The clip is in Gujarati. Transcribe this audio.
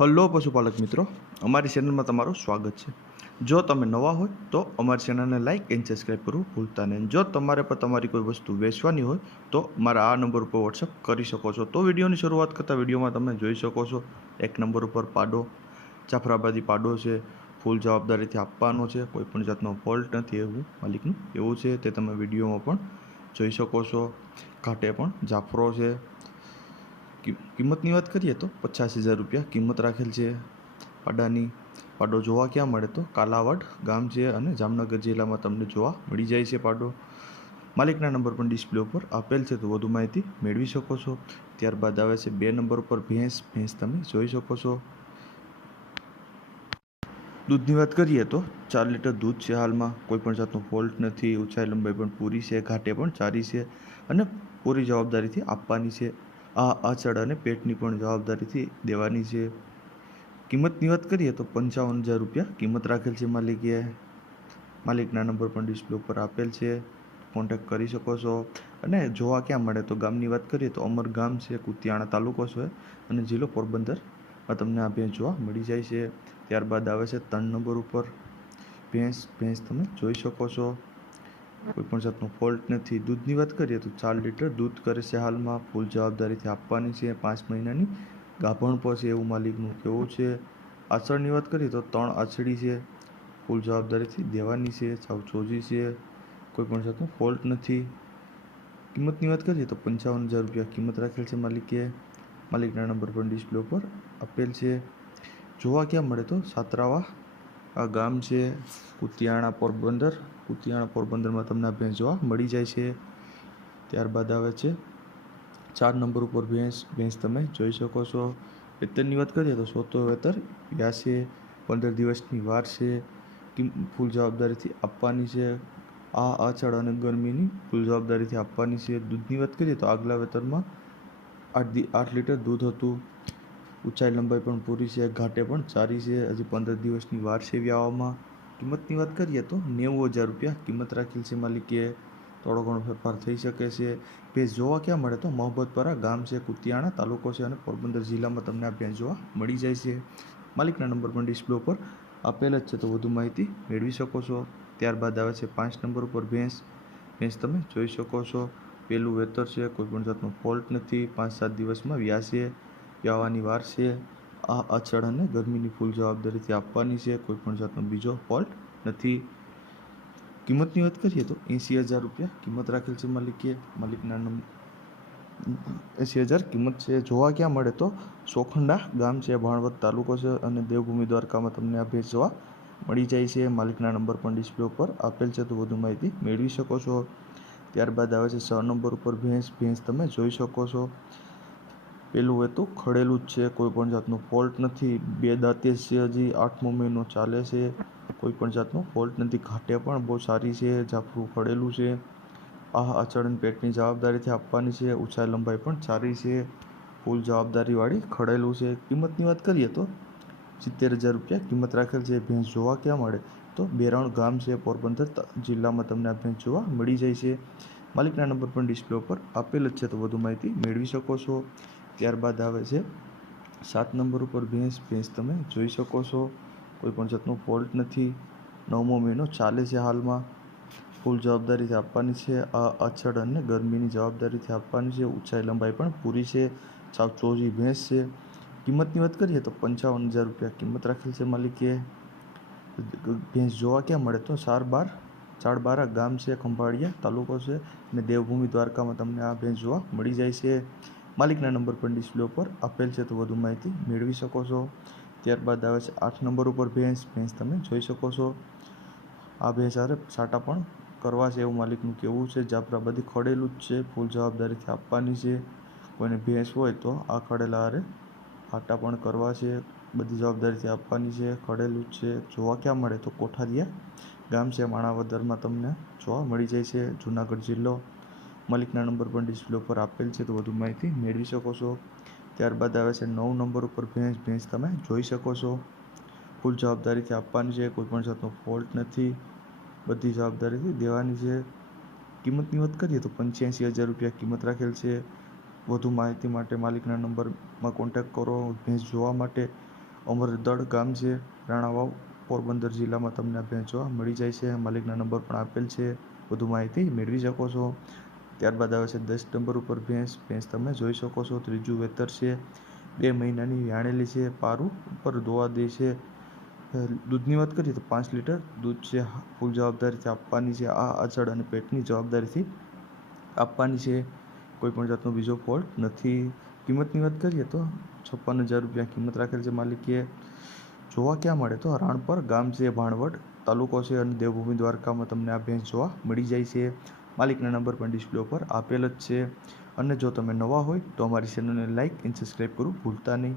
હલો પશુપાલક મિત્રો, અમારી ચેનલમાં તમારું સ્વાગત છે। જો તમે નવા હોય તો અમારી ચેનલને લાઇક એન્ડ સબસ્ક્રાઈબ કરવું ભૂલતા નહીં। જો તમારે પણ તમારી કોઈ વસ્તુ વેચવાની હોય તો મારા આ નંબર ઉપર વોટ્સઅપ કરી શકો છો। તો વિડીયોની શરૂઆત કરતાં વિડીયોમાં તમે જોઈ શકો છો એક નંબર ઉપર પાડો, જાફરાબાદી પાડો છે, ફૂલ જવાબદારીથી આપવાનો છે, કોઈપણ જાતનો ફોલ્ટ નથી એવું માલિકનું એવું છે, તે તમે વિડીયોમાં પણ જોઈ શકો છો। ઘાટે પણ જાફરો છે। કિંમતની વાત કરીએ તો 85,000 રૂપિયા કિંમત રાખેલ છે પાડાની। પાડો જોવા ક્યાં મળે તો કાલાવાડ ગામ છે અને જામનગર જિલ્લામાં તમને જોવા મળી જાય છે પાડો। માલિકના નંબર પણ ડિસ્પ્લે ઉપર આપેલ છે, તો વધુ માહિતી મેળવી શકો છો। ત્યારબાદ આવે છે 2 નંબર ઉપર ભેંસ તમે જોઈ શકો છો। દૂધની વાત કરીએ તો 4 લીટર દૂધ છે હાલમાં, કોઈપણ જાતનો ફોલ્ટ નથી, ઊંચાઈ લંબાઈ પણ પૂરી છે, ઘાટે પણ સારી છે અને પૂરી જવાબદારીથી આપવાની છે। આ આંચળ અને પેટની પણ જવાબદારીથી દેવાની છે। કિંમતની વાત કરીએ તો 55,000 રૂપિયા કિંમત રાખેલ છે માલિકે। માલિકના નંબર પણ ડિસ્પ્લે ઉપર આપેલ છે, કોન્ટેક્ટ કરી શકો છો। અને જોવા ક્યાં મળે તો ગામની વાત કરીએ તો અમર ગામ છે, કુતિયાણા તાલુકો છે અને જિલ્લો પોરબંદરમાં તમને આ ભેંસ જોવા મળી જાય છે। ત્યારબાદ આવે છે 3 નંબર ઉપર ભેંસ તમે જોઈ શકો છો, કોઈપણ જાતનો ફોલ્ટ નથી। દૂધની વાત કરીએ તો 4 લીટર દૂધ કરે છે હાલમાં, ફૂલ જવાબદારીથી આપવાની છે, 5 મહિનાની ગાભણ પર છે એવું માલિકનું કહેવું છે। આંચળની વાત કરીએ તો 3 આંચળી છે, ફૂલ જવાબદારીથી દેવાની છે, સાવ ચોજી છે, કોઈપણ જાતનો ફોલ્ટ નથી। કિંમતની વાત કરીએ તો 55,000 રૂપિયા કિંમત રાખેલ છે માલિકે। માલિકના નંબર પણ ડિસ્પ્લે ઉપર આપેલ છે। જોવા ક્યાં મળે તો સાતરાવા આ ગામ છે, કુતિયાણા પોરબંદરમાં તમને આ ભેંસ જોવા મળી જાય છે। ત્યારબાદ આવે છે 4 નંબર ઉપર ભેંસ તમે જોઈ શકો છો। વેતનની વાત કરીએ તો 100 વેતર વ્યાસે, 15 દિવસની વાર છે, ફૂલ જવાબદારીથી આપવાની છે। આ આંચળ અને ગરમીની ફૂલ જવાબદારીથી આપવાની છે। દૂધની વાત કરીએ તો આગલા વેતરમાં 8 લીટર દૂધ હતું, ઊંચાઈ લંબાઈ પણ પૂરી છે, ઘાટે પણ સારી છે, હજી 15 દિવસની વાર છે વ્યાવામાં। કિંમતની વાત કરીએ તો 90,000 રૂપિયા કિંમત રાખેલ છે માલિકે, થોડો ઘણો ફેરફાર થઈ શકે છે। ભેંસ જોવા ક્યાં મળે તો મોહબ્બતપરા ગામ છે, કુતિયાણા તાલુકો છે અને પોરબંદર જિલ્લામાં તમને આ ભેંસ જોવા મળી જાય છે। માલિકના નંબર પણ ડિસ્પ્લે ઉપર આપેલ જ છે, તો વધુ માહિતી મેળવી શકો છો। ત્યારબાદ આવે છે 5 નંબર ઉપર ભેંસ તમે જોઈ શકો છો, પહેલું વેતર છે, કોઈપણ જાતનો ફોલ્ટ નથી, 5-7 દિવસમાં વ્યાવાની વાર છે। આ આંચળ અને ગરમીની ફૂલ જવાબદારીથી આપવાની છે, કોઈપણ જાતનો બીજો ફોલ્ટ નથી। કિંમતની વાત કરીએ તો 80,000 રૂપિયા કિંમત રાખેલ છે માલિકે। માલિકના 80,000 કિંમત છે। જોવા ક્યાં મળે તો સોખંડા ગામ છે, ભાણવડ તાલુકો છે અને દેવભૂમિ દ્વારકામાં તમને આ ભેંસ જોવા મળી જાય છે। માલિકના નંબર પણ ડિસ્પ્લે ઉપર આપેલ છે, તો વધુ માહિતી મેળવી શકો છો। ત્યારબાદ આવે છે 6 નંબર ઉપર ભેંસ તમે જોઈ શકો છો, પેલું વેતું ખડેલું જ છે, કોઈપણ જાતનો ફોલ્ટ નથી, 2 દાંતે છે, હજી 8મો મહિનો ચાલે છે, કોઈપણ જાતનો ફોલ્ટ નથી, ઘાટે પણ બહુ સારી છે, જાફરું ખડેલું છે। આ આંચળ પેટની જવાબદારીથી આપવાની છે, ઊંચાઈ લંબાઈ પણ સારી છે, ફૂલ જવાબદારીવાળી ખડેલું છે। કિંમતની વાત કરીએ તો 70,000 રૂપિયા કિંમત રાખેલ છે। ભેંસ જોવા ક્યાં મળે તો બેરણ ગામ છે, પોરબંદર જિલ્લામાં તમને આ ભેંસ જોવા મળી જાય છે। માલિકના નંબર પણ ડિસ્પ્લે ઉપર આપેલ જ છે, તો વધુ માહિતી મેળવી શકો છો। ત્યારબાદ આવે છે 7 નંબર ઉપર ભેંસ તમે જોઈ શકો છો, કોઈપણ જાતનો ફોલ્ટ નથી, 9મો મહિનો ચાલે છે હાલમાં, ફૂલ જવાબદારીથી આપવાની છે। આ આંચળ અને ગરમીની જવાબદારીથી આપવાની છે, ઊંચાઈ લંબાઈ પણ પૂરી છે, સાવ ચોજી ભેંસ છે। કિંમતની વાત કરીએ તો 55,000 રૂપિયા કિંમત રાખેલ છે માલિકે। ભેંસ જોવા ક્યાં મળે તો ચાળબારા ગામ છે, ખંભાળિયા તાલુકો છે અને દેવભૂમિ દ્વારકામાં તમને આ ભેંસ જોવા મળી જાય છે। માલિકના નંબર પણ ડિસ્પ્લે ઉપર આપેલ છે, તો વધુ માહિતી મેળવી શકો છો। ત્યારબાદ આવે છે 8 નંબર ઉપર ભેંસ તમે જોઈ શકો છો। આ ભેંસ હારે સાટા પણ કરવા છે એવું માલિકનું કહેવું છે, જાફરાબાદી ખડેલું જ છે, ફૂલ જવાબદારીથી આપવાની છે, કોઈને ભેંસ હોય તો આ ખડેલા હારે સાટા પણ કરવા છે, બધી જવાબદારીથી આપવાની છે, ખડેલું જ છે। જોવા ક્યાં મળે તો કોઠારિયા ગામ છે, માણાવદરમાં તમને જોવા મળી જાય છે, જુનાગઢ જિલ્લો। માલિકના નંબર પણ ડિસ્પ્લે ઉપર આપેલ છે, તો વધુ માહિતી મેળવી શકો છો। ત્યારબાદ આવે છે 9 નંબર ઉપર ભેંસ તમે જોઈ શકો છો, ફૂલ જવાબદારીથી આપવાની છે, કોઈપણ જાતનો ફોલ્ટ નથી, બધી જવાબદારીથી દેવાની છે। કિંમતની વાત કરીએ તો 85,000 રૂપિયા કિંમત રાખેલ છે। વધુ માહિતી માટે માલિકના નંબરમાં કોન્ટેક્ટ કરો ભેંસ જોવા માટે। અમરદળ ગામ છે, રાણાવાવ, પોરબંદર જિલ્લામાં તમને આ ભેંસ જોવા મળી જાય છે. માલિકના નંબર પણ આપેલ છે, વધુ માહિતી મેળવી શકો છો. ત્યારબાદ આવે છે 10 નંબર ઉપર ભેંસ તમે જોઈ શકો છો. ત્રીજું વેતર છે, 2 મહિનાની વ્યાણેલી છે, પારું ઉપર દોવા દે છે. દૂધની વાત કરીએ તો 5 લીટર દૂધ છે. ફૂલ જવાબદારીથી આપવાની છે. આ અચળ અને પેટની જવાબદારીથી આપવાની છે. કોઈ પણ જાતનો બીજો ફોલ્ટ નથી. કિંમતની વાત કરીએ તો 56,000 રૂપિયા કિંમત રાખેલ છે માલિકે. જોવા ક્યાં મળે તો રાણપર ગામ છે, ભાણવડ તાલુકો છે અને દેવભૂમિ દ્વારકામાં તમને આ ભેંસ જોવા મળી જાય છે. માલિકના નંબર પણ ડિસ્પ્લે ઉપર આપેલ જ છે. અને જો તમે નવા હોય તો અમારી ચેનલને લાઇક અને સબસ્ક્રાઈબ કરવું ભૂલતા નહીં.